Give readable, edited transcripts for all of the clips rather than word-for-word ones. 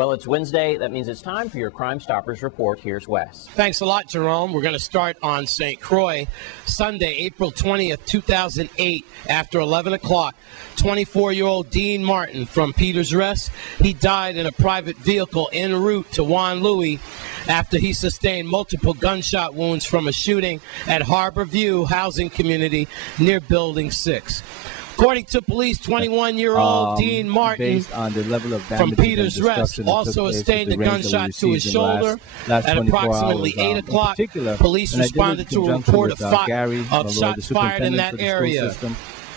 Well, it's Wednesday. That means it's time for your Crime Stoppers report. Here's Wes. Thanks a lot, Jerome. We're going to start on St. Croix. Sunday, April 20th, 2008, after 11 o'clock. 24-year-old Dean Martin from Peters Rest. He died in a private vehicle en route to Juan Louis after he sustained multiple gunshot wounds from a shooting at Harbor View Housing Community near Building 6. According to police, 21-year-old Dean Martin from Peters Rest also sustained a gunshot to his shoulder. At approximately 8 o'clock, police responded to a report of shots fired in that area.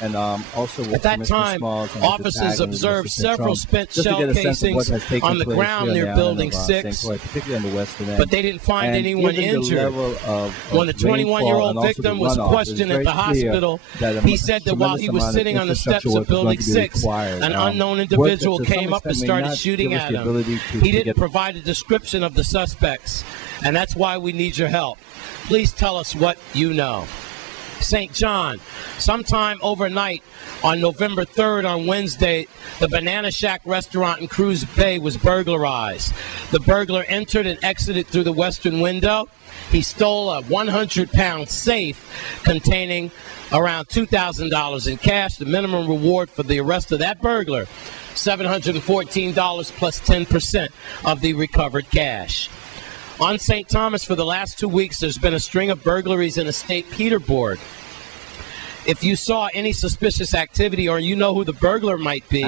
And also at that time, officers observed several spent shell casings on the ground near Building 6, but they didn't find anyone injured. When the 21-year-old victim was questioned at the hospital, he said that while he was sitting on the steps of Building 6, an unknown individual came up and started shooting at him. He didn't provide a description of the suspects, and that's why we need your help. Please tell us what you know. St. John, sometime overnight on November 3rd on Wednesday, the Banana Shack restaurant in Cruz Bay was burglarized. The burglar entered and exited through the western window. He stole a 100-pound safe containing around $2,000 in cash. The minimum reward for the arrest of that burglar, $714 plus 10% of the recovered cash. On St. Thomas, for the last 2 weeks, there's been a string of burglaries in Estate Peterborough. If you saw any suspicious activity or you know who the burglar might be,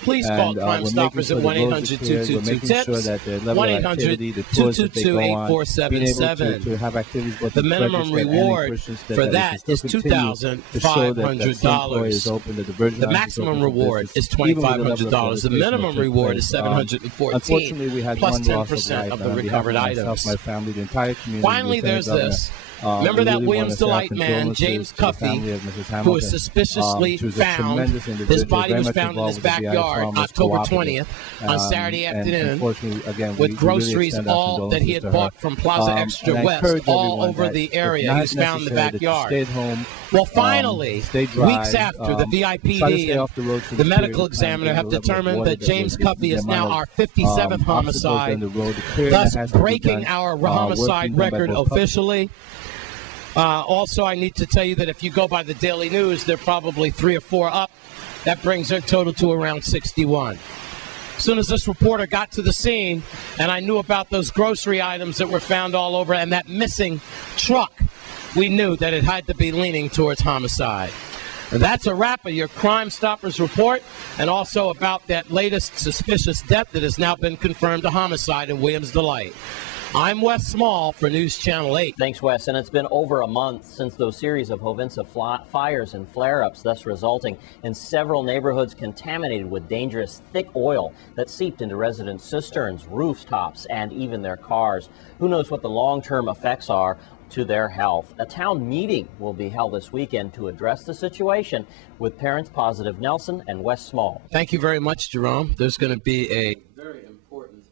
please call Crime Stoppers at 1-800-222-TIPS, 1-800-222-8477. The minimum reward for that is $2,500. The maximum reward is $2,500. The minimum reward is $714 plus 10% of the recovered items. Finally, there's this. Remember that Williams Delight man, James Cuffey, who was suspiciously found. His body was found in his backyard October 20th on Saturday afternoon with groceries all that he had bought from Plaza Extra West all over the area. He was found in the backyard. Well, finally, weeks after, the VIPD and the medical examiner have determined that James Cuffey is now our 57th homicide, thus breaking our homicide record officially. Also, I need to tell you that if you go by the Daily News, they're probably 3 or 4 up. That brings their total to around 61. As soon as this reporter got to the scene and I knew about those grocery items that were found all over and that missing truck, we knew that it had to be leaning towards homicide. And that's a wrap of your Crime Stoppers report, and also about that latest suspicious death that has now been confirmed a homicide in Williams Delight. I'm Wes Small for News Channel 8. Thanks, Wes. And it's been over a month since those series of Hovensa fires and flare-ups, thus resulting in several neighborhoods contaminated with dangerous thick oil that seeped into residents' cisterns, rooftops, and even their cars. Who knows what the long-term effects are to their health. A town meeting will be held this weekend to address the situation with Parents Positive Nelson and Wes Small. Thank you very much, Jerome. There's going to be a very important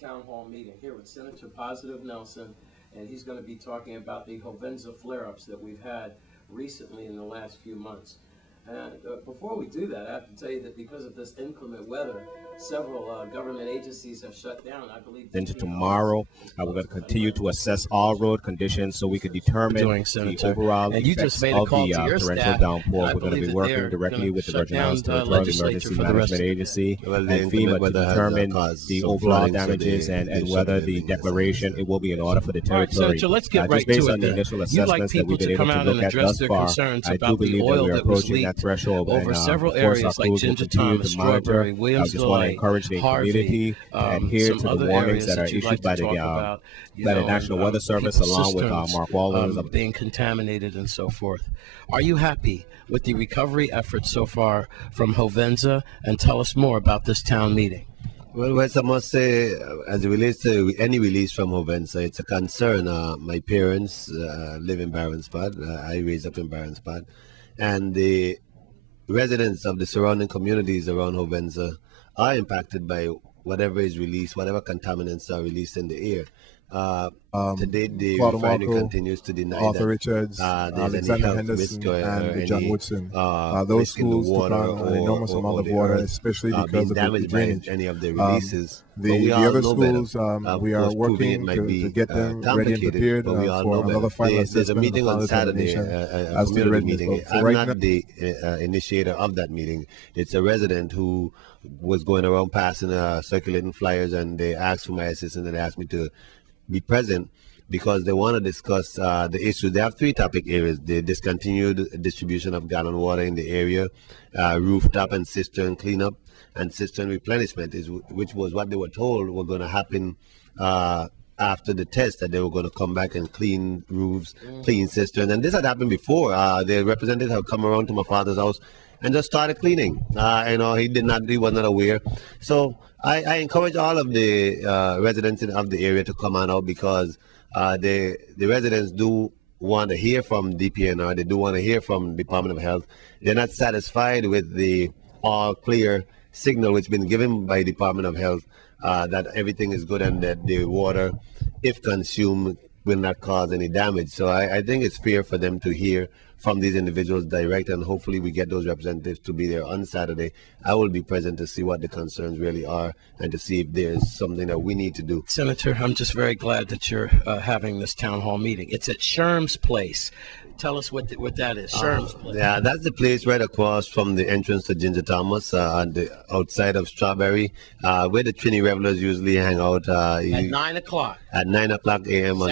town hall meeting here with Senator Positive Nelson, and he's going to be talking about the Hovensa flare-ups that we've had recently in the last few months. And before we do that, I have to tell you that because of this inclement weather, several government agencies have shut down. I believe into tomorrow, we're going to continue to assess all road conditions so we can determine the overall effects of the torrential downpour. We're going to be working directly with the Virgin Islands Territorial Emergency Management Agency and FEMA to determine the overall damages and whether the declaration it will be in order for the territory. So let's get right based to on the initial assessments that we've been able to look at thus far, I do believe that we're approaching that threshold over several areas like Ginger Thomas, Strawberry, Williams Delight, encourage the community to adhere to the warnings that are issued by the National Weather Service, along with Mark Wallace being contaminated and so forth. Are you happy with the recovery efforts so far from Hovensa? And tell us more about this town meeting. Well, Wes, I must say, as it relates to any release from Hovensa, it's a concern. My parents live in Baronspad. I raised up in Baronspad. And the residents of the surrounding communities around Hovensa are impacted by whatever is released, whatever contaminants are released in the air. To date, the refinery continues to deny Arthur that Richards, Alexander Henderson, and John Woodson. Those schools took on an enormous amount of water, especially because of the drainage. Any of the releases. The other schools, we are working to get them ready and prepared for another final assessment. There's a meeting on Saturday, a community meeting. I'm not the initiator of that meeting. It's a resident who was going around passing circulating flyers, and they asked for my assistance, and they asked me to be present because they want to discuss the issues. They have three topic areas: the discontinued distribution of gallon water in the area, rooftop and cistern cleanup, and cistern replenishment, which was what they were told were going to happen after the test, that they were going to come back and clean roofs, clean cisterns. And this had happened before. The representative had come around to my father's house and just started cleaning. He was not aware. So I encourage all of the residents of the area to come on out, because the residents do want to hear from DPNR. They do want to hear from Department of Health. They're not satisfied with the all clear signal which has been given by Department of Health that everything is good and that the water, if consumed, will not cause any damage. So I think it's fair for them to hear from these individuals direct, and hopefully we get those representatives to be there on Saturday. I will be present to see what the concerns really are and to see if there's something that we need to do. Senator, I'm just very glad that you're having this town hall meeting. It's at Sherm's Place. Tell us what that is. Sherm's Place. Yeah, that's the place right across from the entrance to Ginger Thomas, on the outside of Strawberry, where the Trini Revelers usually hang out. At 9 o'clock. At 9 o'clock a.m. on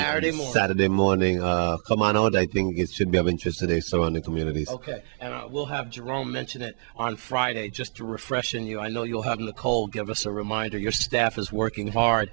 Saturday morning. Come on out. I think it should be of interest to the surrounding communities. Okay, and we'll have Jerome mention it on Friday just to refreshen you. I know you'll have Nicole give us a reminder. Your staff is working hard.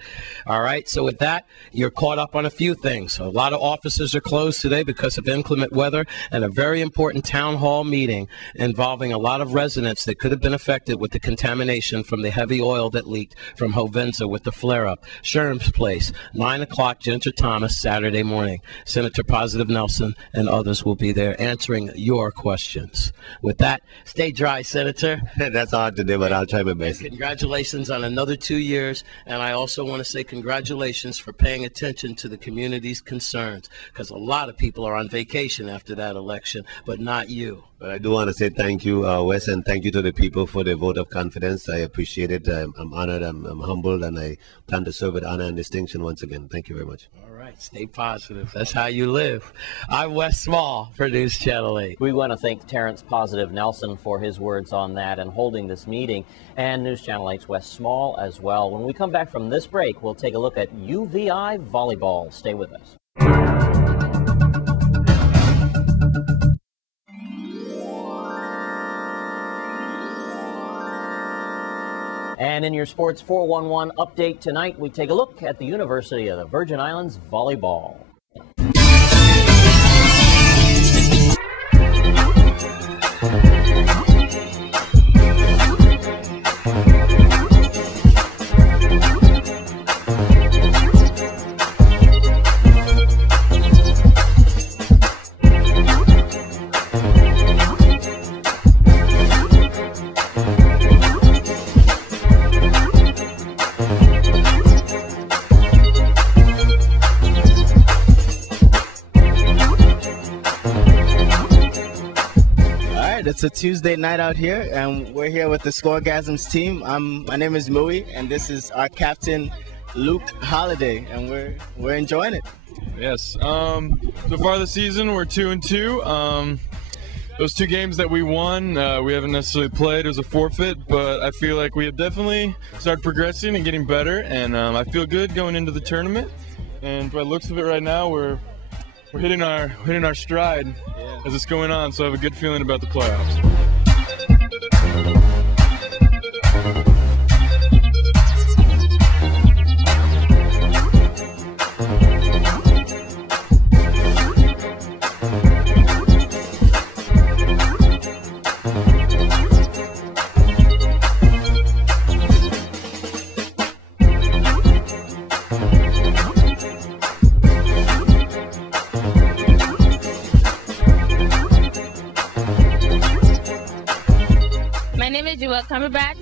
All right, so with that, you're caught up on a few things. A lot of offices are closed today because of inclement weather, and a very important town hall meeting involving a lot of residents that could have been affected with the contamination from the heavy oil that leaked from Hovenza with the flare-up. Sherm's Place, 9 o'clock, Ginger Thomas, Saturday morning. Senator Positive Nelson and others will be there answering your questions. With that, stay dry, Senator. That's hard to do, but I'll try my best. And congratulations on another 2 years, and I also want to say congratulations for paying attention to the community's concerns, because a lot of people are on vacation after that election, but not you. But I do want to say thank you, Wes, and thank you to the people for the vote of confidence. I appreciate it. I'm honored, I'm humbled, and I plan to serve with honor and distinction once again. Thank you very much. All right, stay positive. That's how you live. I'm Wes Small for News Channel 8. We want to thank Terrence Positive Nelson for his words on that and holding this meeting, and News Channel 8's Wes Small as well. When we come back from this break, we'll take a look at UVI volleyball. Stay with us. And in your Sports 411 update tonight, we take a look at the University of the Virgin Islands volleyball. It's a Tuesday night out here, and we're here with the Scoregasms team. My name is Mui, and this is our captain, Luke Holiday, and we're enjoying it. Yes. So far this season, we're 2-2. Those two games that we won, we haven't necessarily played. It was a forfeit, but I feel like we have definitely started progressing and getting better, and I feel good going into the tournament. And by the looks of it right now, we're hitting our stride as it's going on, so I have a good feeling about the playoffs.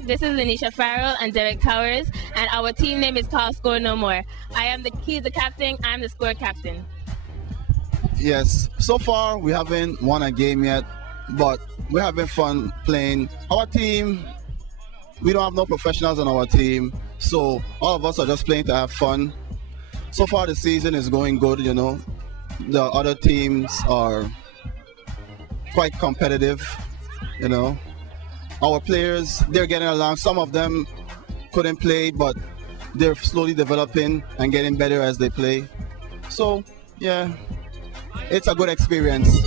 This is Lanisha Farrell and Derek Towers, and our team name is called Score No More. He's the captain, I'm the score captain. Yes, so far we haven't won a game yet, but we're having fun playing. Our team, we don't have no professionals on our team, so all of us are just playing to have fun. So far the season is going good, you know. The other teams are quite competitive, you know. Our players, they're getting along. Some of them couldn't play, but they're slowly developing and getting better as they play. So, yeah, it's a good experience.